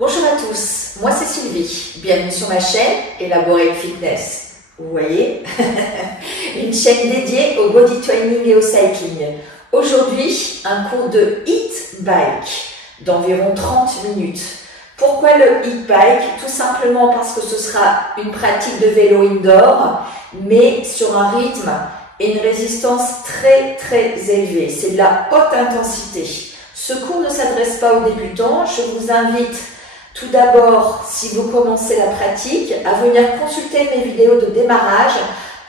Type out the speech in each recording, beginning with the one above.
Bonjour à tous, moi c'est Sylvie, bienvenue sur ma chaîne Elaborate Fitness. Vous voyez, une chaîne dédiée au body training et au cycling. Aujourd'hui, un cours de HIIT bike d'environ 30 minutes. Pourquoi le HIIT bike? Tout simplement parce que ce sera une pratique de vélo indoor, mais sur un rythme et une résistance très élevée. C'est de la haute intensité. Ce cours ne s'adresse pas aux débutants. Je vous invite tout d'abord, si vous commencez la pratique, à venir consulter mes vidéos de démarrage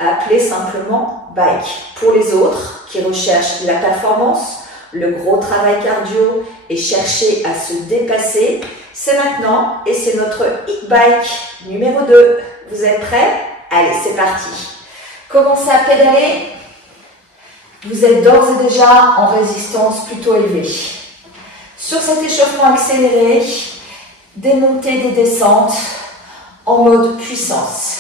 appelées simplement bike. Pour les autres qui recherchent la performance, le gros travail cardio et chercher à se dépasser, c'est maintenant et c'est notre HIIT bike numéro 2. Vous êtes prêts? Allez, c'est parti. Commencez à pédaler. Vous êtes d'ores et déjà en résistance plutôt élevée. Sur cet échauffement accéléré, des montées, des descentes en mode puissance.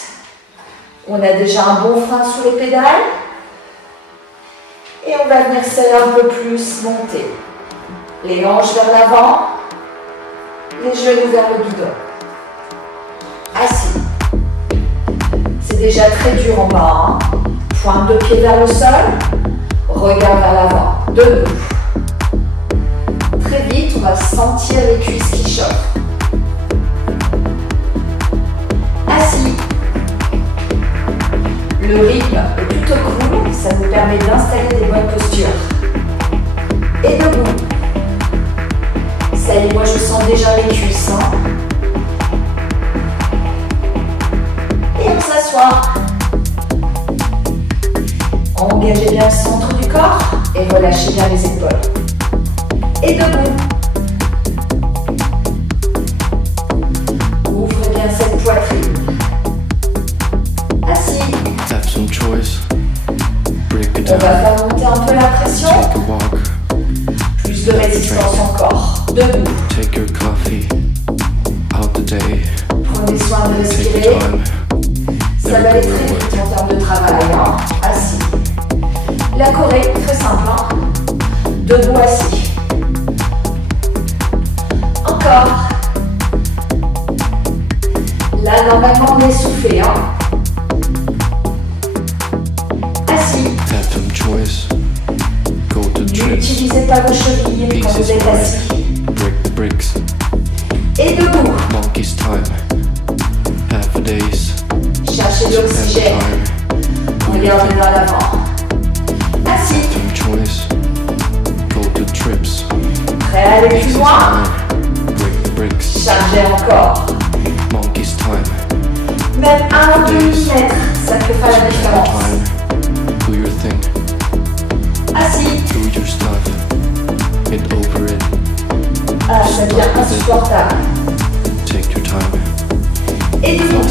On a déjà un bon frein sous les pédales et on va venir serrer un peu plus, monter. Les hanches vers l'avant, les genoux vers le guidon. Assis. C'est déjà très dur en bas. Hein. Pointe de pied vers le sol, regard vers l'avant. Debout. Très vite, on va sentir les cuisses qui chauffent. Assis. Le rythme est plutôt cool, ça nous permet d'installer des bonnes postures. Et debout. Ça y est, moi je sens déjà les cuisses. Hein. Et on s'assoit. Engagez bien le centre du corps et relâchez bien les épaules. Et debout. Ouvrez bien cette poitrine. Assis. On va faire monter un peu la pression. Plus de résistance encore. Debout. Prenez soin de respirer. Ça va aller très vite en termes de travail. Hein. Assis. La Corée, très simple. Hein. Debout, assis. Encore. Là, normalement, on est essoufflé. Hein. Assis. N'utilisez pas vos chevilles quand vous êtes assis. Et debout. Cherchez de l'oxygène. Regardez vers l'avant. Assis. Prêt à aller plus loin? Chargez encore. Même 1 ou 2 mm, ça peut faire la différence. Assis. Ah, ça devient insupportable. Et debout.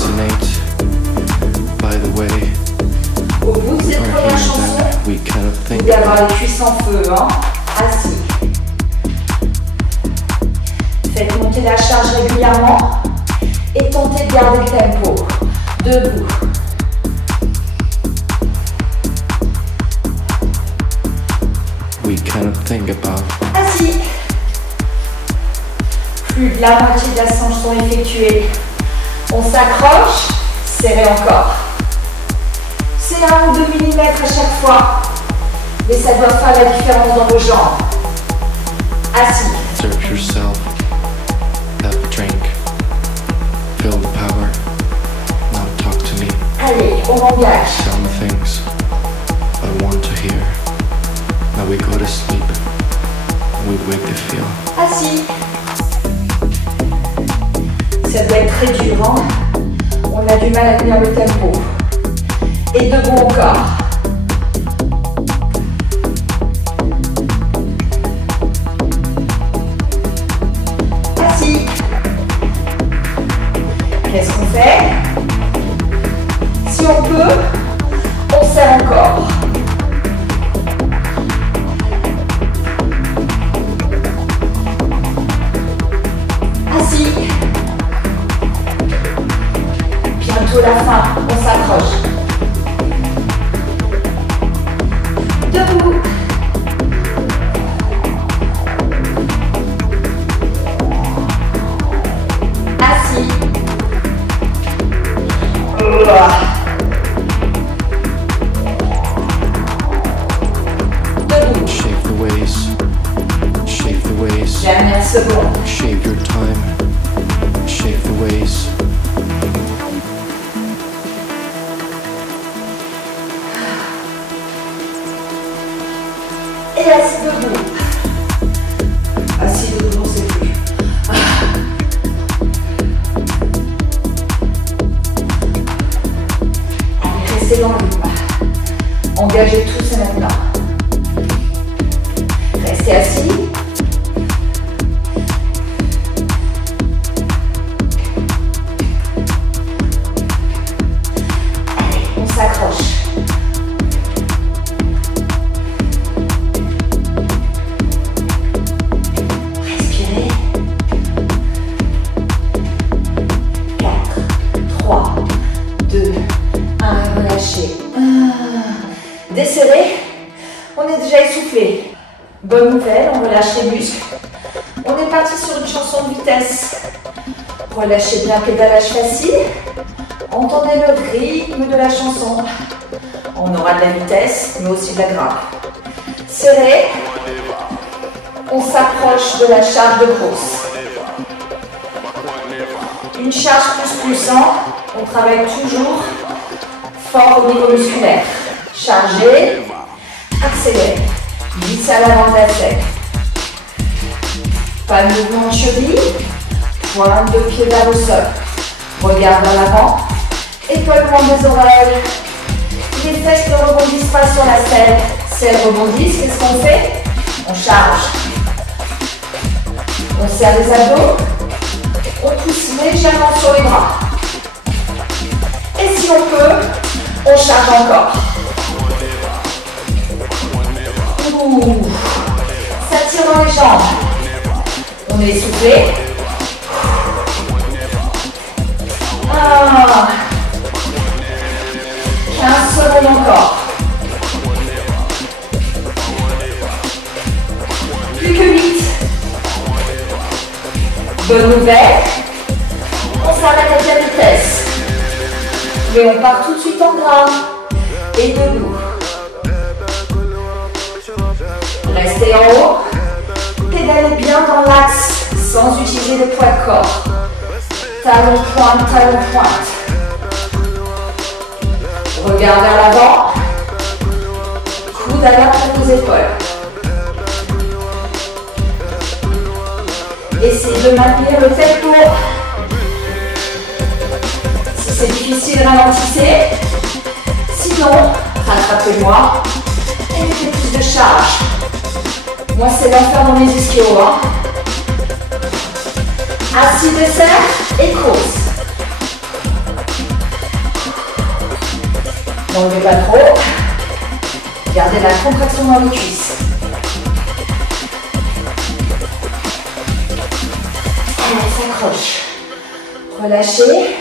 Au bout de cette première chanson, vous allez avoir les cuisses en feu. Hein. Assis. Faites monter la charge régulièrement et tentez de garder le tempo. Debout. Assis. Plus de la moitié de la sangle sont effectuées. On s'accroche, serrez encore. C'est 1 ou 2 mm à chaque fois, mais ça doit faire la différence dans vos jambes. Assis. Allez, on engage. Assis. Ça doit être très dur, hein? On a du mal à tenir le tempo. Et debout encore. Assis. Qu'est-ce qu'on fait? Si on peut, on serre encore. Assis. Bientôt la fin, on s'accroche. Debout. Shape your time, shape the ways. Et assis debout. Assis debout, c'est plus. Allez, restez dans le rythme. Engagez tout ça maintenant. Restez assis. Allez, on s'accroche. Respirez. 4, 3, 2, 1, relâchez. Desserrez. On est déjà essoufflé. Bonne nouvelle, on relâche les muscles. On est parti sur une chanson de vitesse. Relâchez bien le pédalage facile. Entendez le rythme de la chanson. On aura de la vitesse, mais aussi de la grimpe. Serrez. On s'approche de la charge de course. Une charge plus, hein. On travaille toujours fort au niveau musculaire. Chargez. Accélérez. Glissez à l'avant de la selle. Pas de mouvement de cheville. Pointe de pied vers le sol. Regard vers l'avant. Épaulement des oreilles. Les fesses ne rebondissent pas sur la selle. Si elles rebondissent, qu'est-ce qu'on fait? On charge. On serre les abdos. On pousse légèrement sur les bras. Et si on peut, on charge encore. Ouh. Ça tire dans les jambes. On est essoufflé. Ah. 15 secondes encore. Plus que 8. Bonne nouvelle. On s'arrête à la vitesse. Mais on part tout de suite en gras. Et debout. Restez en haut. Pédalez bien dans l'axe sans utiliser le poids de corps. Talon pointe, talon pointe. Regard vers l'avant. Coude à l'arrière vos épaules. Essayez de maintenir le tempo. Si c'est difficile, ralentissez. Sinon, rattrapez-moi et mettez plus de charge. Moi, c'est l'enfer dans mes ischios. Hein. Assis, dessert et course. N'enlevez pas trop. Gardez la contraction dans les cuisses. Allez, on s'accroche. Relâchez.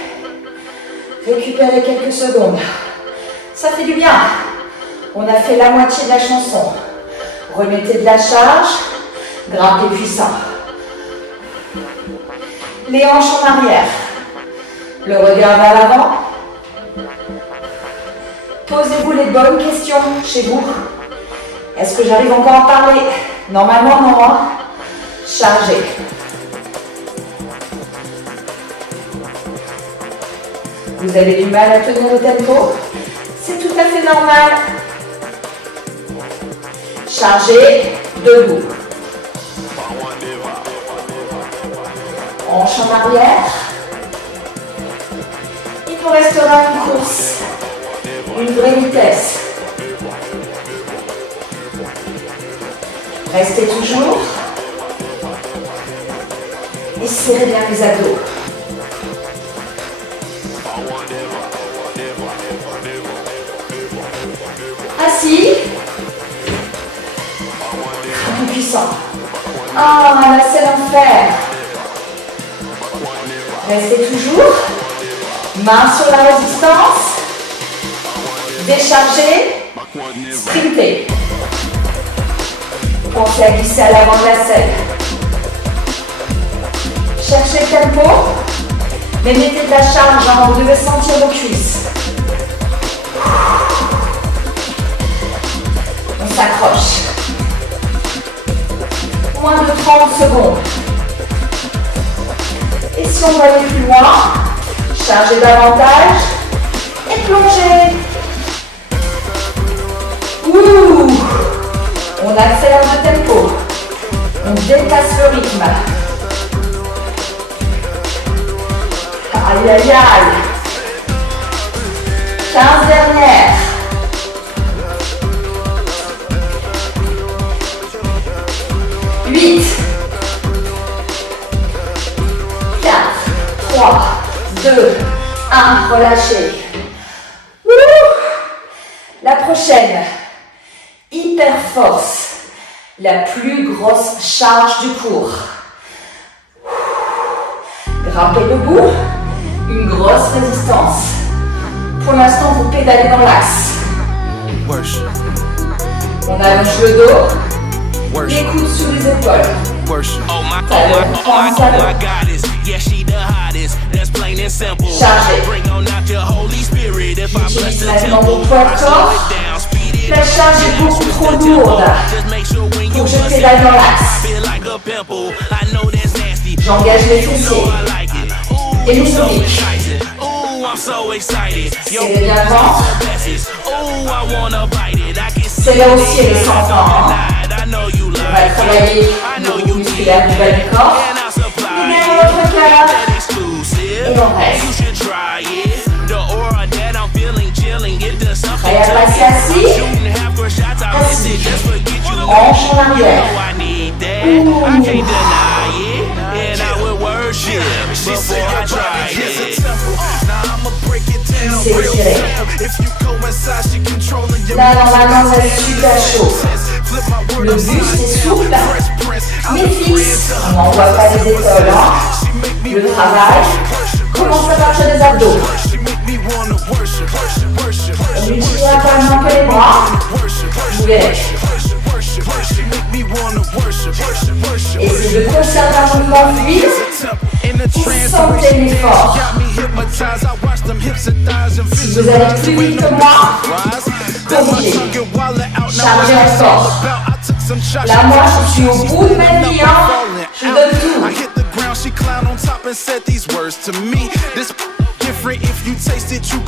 Récupérez quelques secondes. Ça fait du bien. On a fait la moitié de la chanson. Remettez de la charge. Grimpez puissant. Les hanches en arrière. Le regard vers l'avant. Posez-vous les bonnes questions chez vous. Est-ce que j'arrive encore à parler? Normalement, non. Hein? Chargez. Vous avez du mal à tenir le tempo? C'est tout à fait normal. Chargez, debout. Hanche en arrière. Il vous restera une course. Une vraie vitesse. Restez toujours. Et serrez bien les abdos. Assis. Un peu puissant. Ah, là c'est l'enfer. Restez toujours. Main sur la résistance. Déchargez. Sprintez. Pensez à glisser à l'avant de la selle. Cherchez le tempo. Mais mettez de la charge, hein, vous devez sentir vos cuisses. On s'accroche. Moins de 30 secondes. position pour aller plus loin. Chargez davantage et plongez. Ouh! On accélère le tempo. On dépasse le rythme. Aïe aïe aïe. 15 dernières. 8, 4, 3, 2, 1, relâchez. Ouh. La prochaine, hyper force, la plus grosse charge du cours. Grimpez debout, une grosse résistance. Pour l'instant, vous pédalez dans l'axe. On allonge le dos. Les coudes sous les épaules. Talon en talon. Chargez. J'utilise maintenant mon poids de corps. La charge est beaucoup trop lourde. Donc je pédale dans l'axe. J'engage les fessiers et les obliques. C'est de l'avant. C'est là aussi les enfants. On va travailler le groupe musculaire du bas du corps. Libérez votre cœur. Et on reste. Prêt à passer assis. Assis. Hanche en arrière. C'est étiré. Là, normalement, vous êtes super chaud. Le buste est souple, mais fixe. On n'envoie pas les épaules. Hein. Le travail commence à partir des abdos. On n'utilise pas que les bras. Vous verrez. Essayez de conserver un mouvement fluide. Vous sentez l'effort. Si vous allez plus vite que moi, corrigez. Chargez encore. Là, moi, je suis au bout de ma vie. Hein. Je donne tout.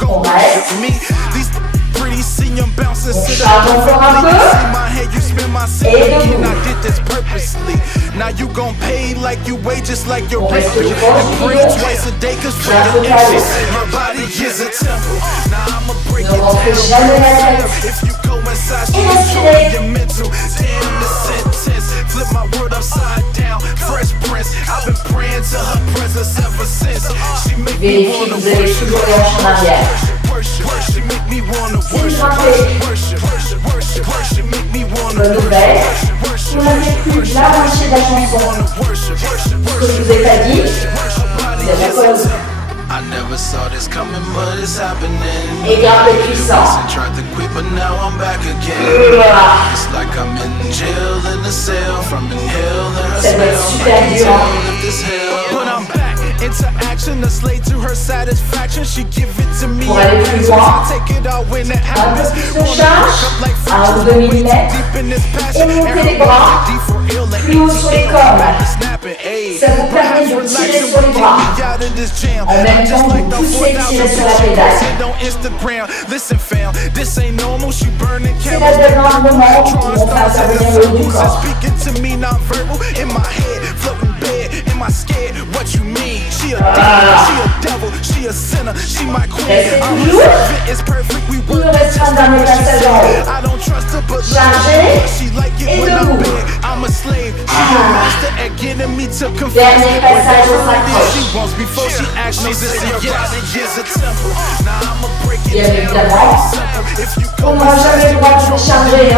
On reste. On charge encore un peu. Et debout. On reste du corps. Ne rentrez jamais la tête. Et respirez. Vérifiez que vous avez toujours les hanches en arrière. C'est grimpé. Bonne nouvelle. Vous n'avez plus la moitié de la chanson. Ce que je vous ai pas dit, c'est la pause. Et gardez puissant. Ça doit être super dur. Pour aller plus loin, un peu plus de charge, 1 ou 2 mm, et montez les bras plus haut sur les cordes. Ça vous permet de tirer sur les bras. En même temps, vous poussez et tirez sur la pédale. C'est là maintenant un moment où on fait intervenir le haut du corps. Restez toujours. Il nous reste un dernier passage en haut. Chargez et debout. Dernier passage au s'accroche. Bien évidemment, on n'aura jamais le droit de se charger. Hein.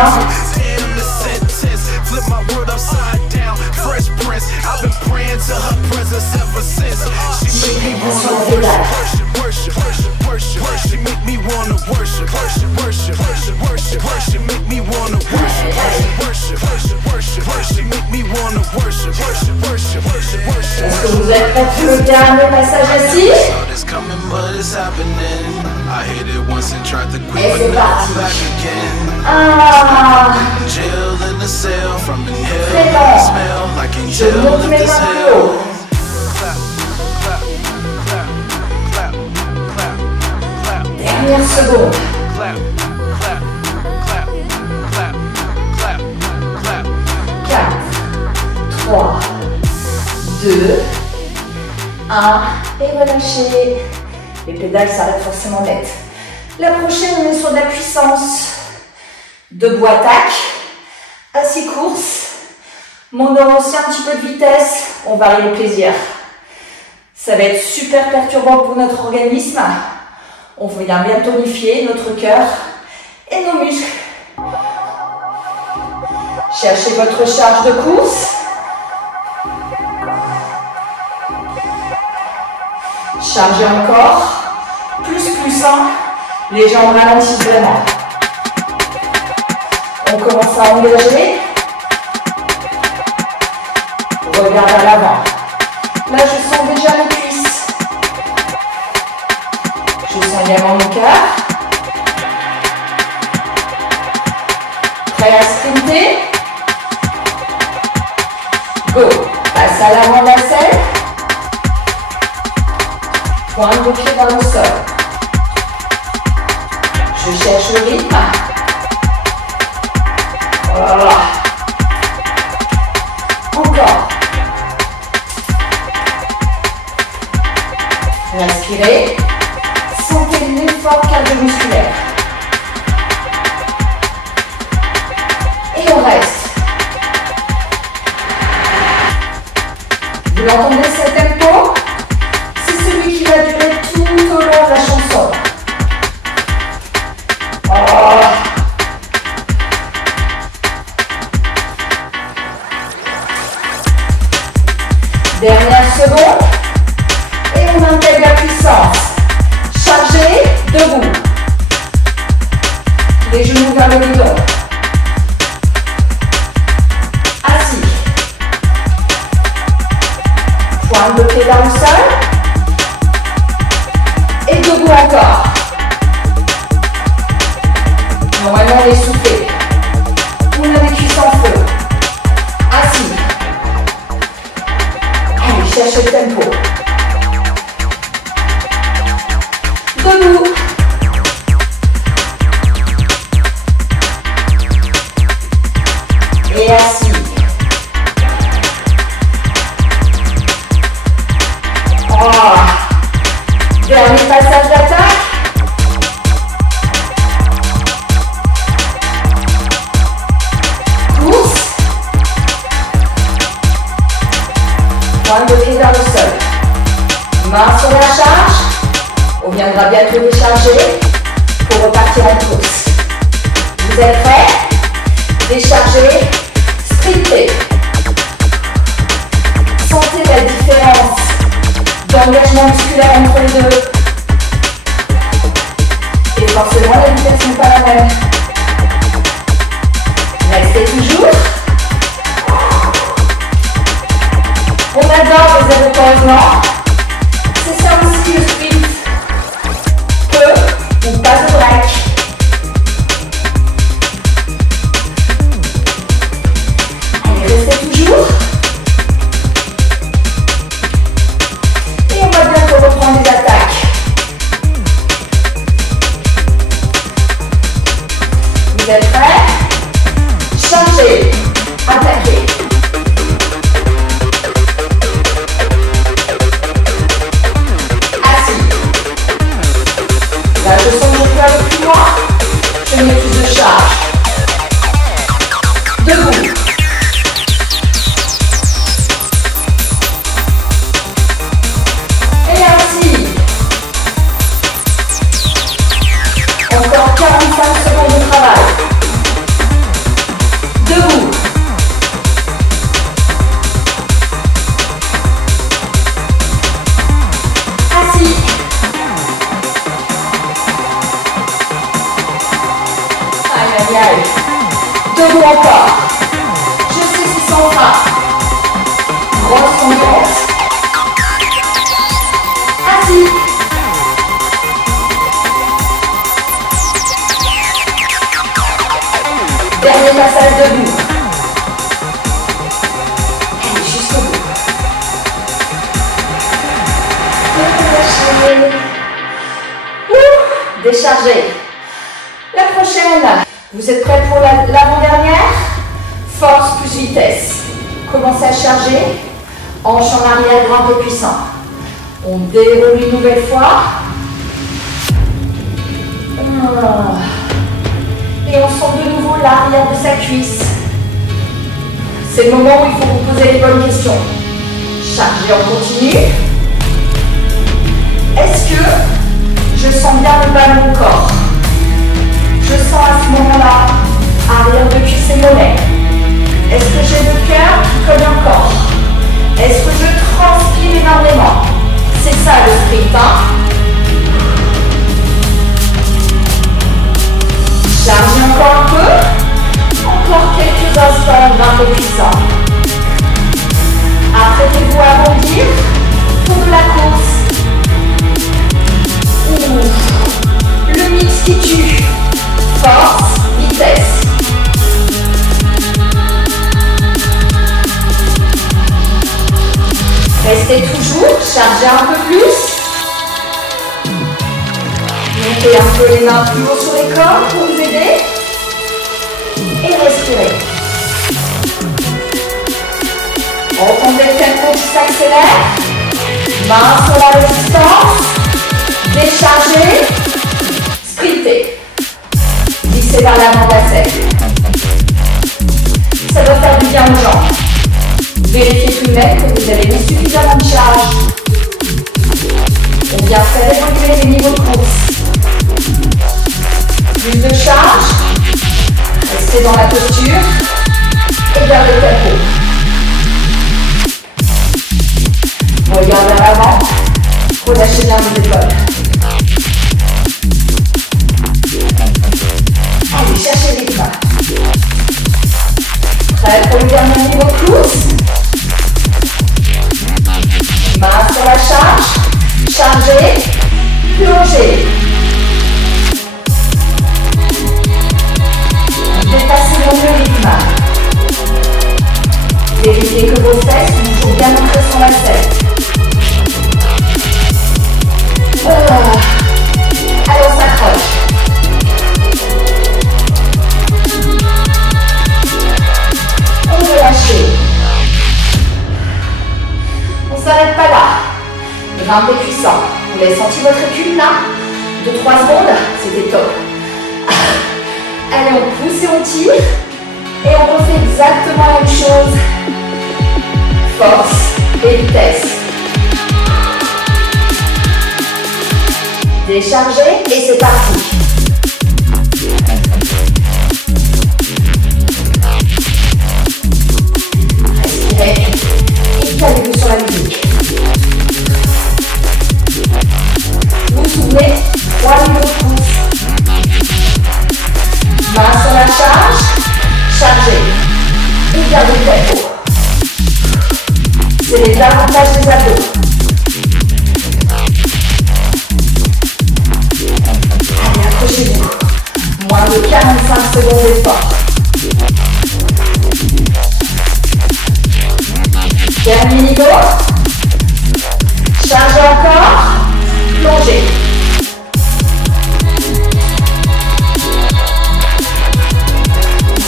Sur la pédale. Est-ce que vous êtes prêts pour le dernier passage assis? Et c'est parti. Ah, très bon. Je monte mes mains plus haut. secondes. 4, 3, 2, 1, et relâchez. Les pédales s'arrêtent forcément net. La prochaine, on est sur de la puissance. Debout attaque, assis course, mono aussi un petit peu de vitesse, on varie les plaisirs. Ça va être super perturbant pour notre organisme. On vient bien tonifier notre cœur et nos muscles. Cherchez votre charge de course. Chargez encore. Plus, hein. Les jambes ralentissent vraiment. On commence à engager. Regard vers l'avant. Là, je sens déjà les cuisses. Je sens également mon cœur. Prêt à sprinter. Go. Passe à l'avant de la selle. Pointe de pied dans le sol. Je cherche le rythme. Voilà. Encore. Respirez. Sentez l'effort cardio-musculaire. Et on reste. Vous l'entendez, ce tempo? C'est celui qui va durer tout au long de la chanson. Oh. Dernière seconde. Et on intègre la puissance. Chargez, debout. Les genoux vers le guidon. Assis. Pointe de pied vers le sol. Et debout encore. Normalement, on est soufflé. On a les cuisses en feu. Assis. Allez, cherchez le tempo. Debout. Et assis. Oh. Dernier passage d'attaque. Course. Pointe de pied vers le sol. Main sur la charge. On viendra bientôt décharger pour repartir en course. Vous êtes prêts? Déchargez, sprintez. Sentez la différence d'engagement musculaire entre les deux. Et forcément, la vitesse n'est pas la même. Restez toujours. On adore les abdos, non? C'est ça aussi le sprint. Peu ou pas de break. Allez, restez toujours. Et on va bientôt reprendre les attaques. Vous êtes prêts? Chargez, attaquez. Là, je sens que je peux aller plus loin. Je mets plus de charge. Debout. Et ainsi. Encore 45 secondes de travail. Debout. Assis. Aïe, aïe, aïe. Debout encore. Je sais si ça en va. Grosse ambiance. Assis. Dernier passage debout. Allez, jusqu'au bout. Relâchez. Déchargez. prochaine. Vous êtes prêts pour l'avant-dernière? Force plus vitesse. Commencez à charger. Hanche en arrière, grand et puissant. On déroule une nouvelle fois. Et on sent de nouveau l'arrière de sa cuisse. C'est le moment où il faut vous poser les bonnes questions. Chargez en continu. Est-ce que je sens bien le bas de mon corps? Je sens à ce moment-là arrière de cuisse et mollet. Est-ce que j'ai le cœur qui colle encore? Est-ce que je transpire énormément? C'est ça le sprint, hein? Chargez encore un peu. Encore quelques instants d'un peu puissant. Apprêtez-vous à bondir pour de la course. Le mix qui tue. Force, vitesse. Restez toujours, chargez un peu plus. Montez un peu les mains plus haut sur les corps pour vous aider. Et respirez. Entendez le tempo qui s'accélère. Main sur la résistance. Déchargez. Sprintez. Glissez vers l'avant de la selle. Ça doit faire du bien aux jambes. Vérifiez tout de même que vous avez mis suffisamment de charge. On vient faire évoluer les niveaux de course. Plus de charge. Restez dans la posture. Et gardez le tempo. Regardez vers l'avant. Relâchez bien vos épaules. Allez, cherchez les mains. Prêt pour le dernier niveau de course? Main sur la charge. Chargez. Plongez. Dépassez le rythme. Vérifiez que vos fesses sont toujours bien ancrées sur la selle. Allez, on s'accroche. On relâche. On ne s'arrête pas là. Grimpez puissant. Vous avez senti votre recul là? De 3 secondes, c'était top. Allez, on pousse et on tire. Et on refait exactement la même chose. Force et vitesse. Déchargez et c'est parti. Respirez et calmez-vous sur la musique. Vous vous souvenez, 3 niveaux de pouce. Main sur la charge, chargez et gardez le tempo. C'est les avantages des abdos. Allez, accrochez-vous. Moins de 45 secondes d'effort. Dernier niveau. Chargez encore. Plongez.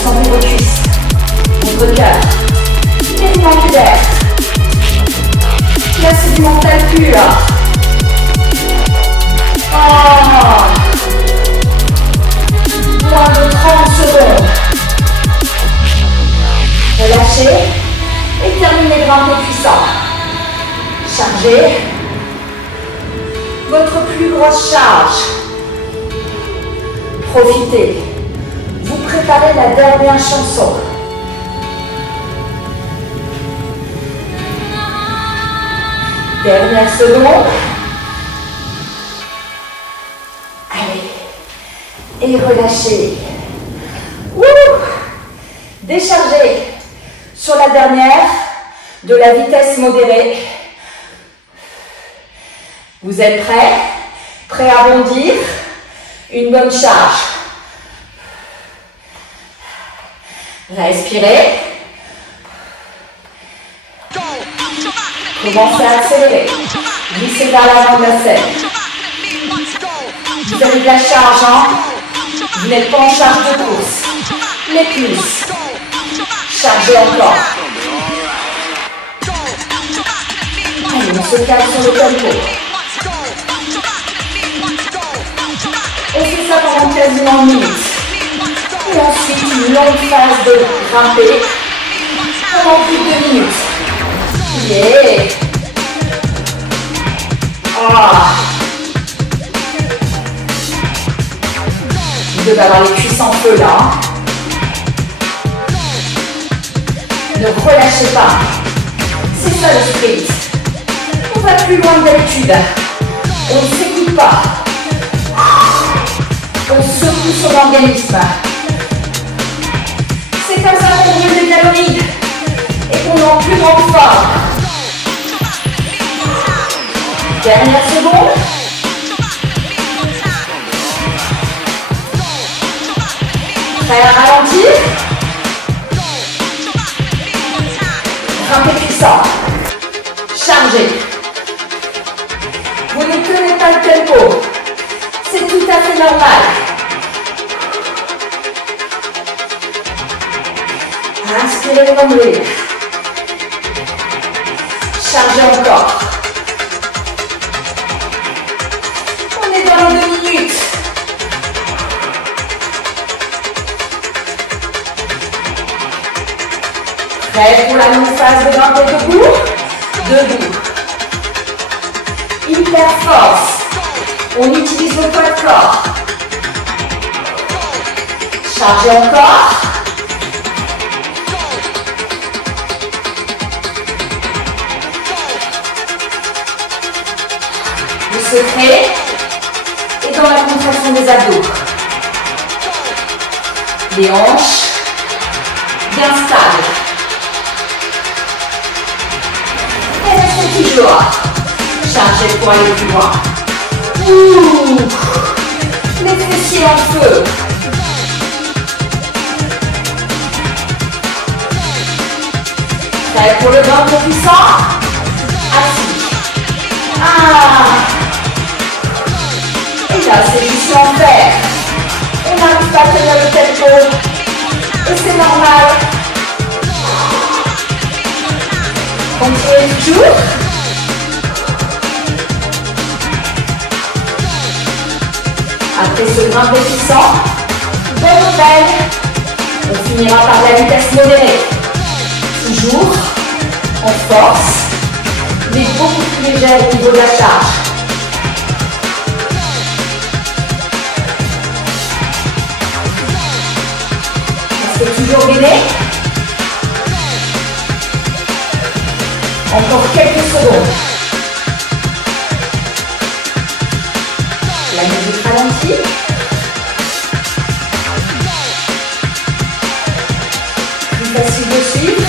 Sentez vos cuisses, votre cœur. Et vous manquez d'air. Là, c'est du mental pur. Moins de 30 secondes. Relâchez et terminez grimper puissant. Chargez votre plus grosse charge. Profitez. Vous préparez la dernière chanson. Dernière seconde. Allez. Et relâchez. Déchargez sur la dernière de la vitesse modérée. Vous êtes prêts? Prêts à bondir? Une bonne charge. Respirez. Commencez à accélérer. Glissez vers l'avant de la selle. Vous avez de la charge, hein? Vous n'êtes pas en charge de course. Mais plus. Chargez encore. Allez, on se calme sur le tempo. On fait ça pendant quasiment 1 minute. Et ensuite, une longue phase de grimper pendant plus de 2 minutes. Yeah! Ah! Vous devez avoir les cuisses en feu là. Ne relâchez pas. C'est ça le sprint. On va plus loin que d'habitude. On ne s'écoute pas. On secoue son organisme. C'est comme ça qu'on brûle des calories et qu'on est en plus grande forme. Dernière seconde. Prêt à ralentir. Grimpez puissant. Chargez. Vous ne tenez pas le tempo. C'est tout à fait normal. Inspirez le nombril. Chargez encore. On est dans les 2 minutes. Prêt pour la longue phase de grimper debout. Debout. Hyper force. On utilise le poids de corps. Chargez encore. Le secret est dans la contraction des abdos. Les hanches bien stables. Et restez toujours. Chargez pour aller plus loin. Ouh, les fessiers en feu. Prêt pour le ventre puissant. Assis. Et là, c'est juste l'enfer. On n'arrive pas à tenir le tempo. Et c'est normal. Continuez toujours. Après ce grimper puissant, bonne peine, on finira par la vitesse modérée. Toujours en force, mais beaucoup plus légère au niveau de la charge. Restez toujours gainé. Encore quelques secondes. La musique ralentit. Plus facile de suivre.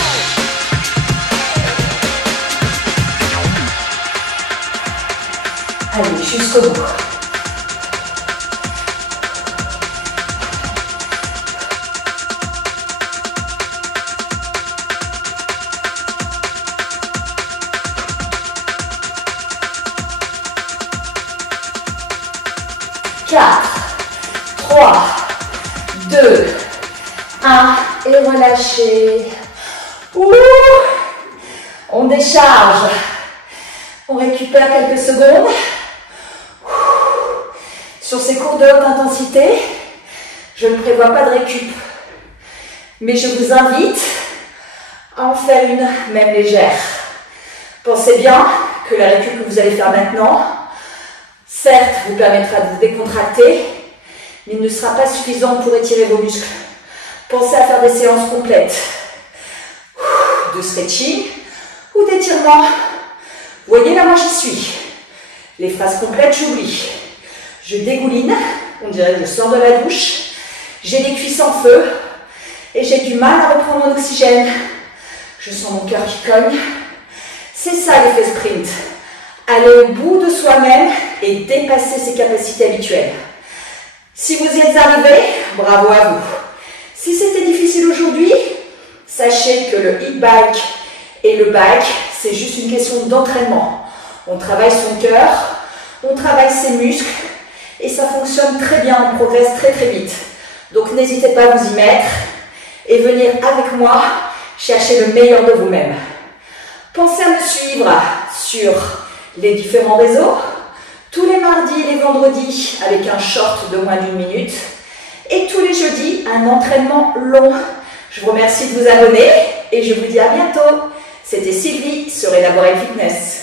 Allez, jusqu'au bout. Et relâchez. Ouh, on décharge. On récupère quelques secondes. Sur ces cours de haute intensité, je ne prévois pas de récup. Mais je vous invite à en faire une, même légère. Pensez bien que la récup que vous allez faire maintenant, certes, vous permettra de vous décontracter, mais il ne sera pas suffisant pour étirer vos muscles. Pensez à faire des séances complètes de stretching ou d'étirement. Vous voyez, là, moi, j'y suis. Les phrases complètes, j'oublie. Je dégouline, on dirait que je sors de la douche. J'ai les cuisses en feu et j'ai du mal à reprendre mon oxygène. Je sens mon cœur qui cogne. C'est ça l'effet sprint. Aller au bout de soi-même et dépasser ses capacités habituelles. Si vous y êtes arrivé, bravo à vous. Si c'était difficile aujourd'hui, sachez que le hit bike et le bike, c'est juste une question d'entraînement. On travaille son cœur, on travaille ses muscles et ça fonctionne très bien, on progresse très très vite. Donc n'hésitez pas à vous y mettre et venir avec moi chercher le meilleur de vous-même. Pensez à me suivre sur les différents réseaux, tous les mardis et les vendredis avec un short de moins d'1 minute et tous les jeudis un entraînement long. Je vous remercie de vous abonner et je vous dis à bientôt. C'était Sylvie sur Elaborate Fitness.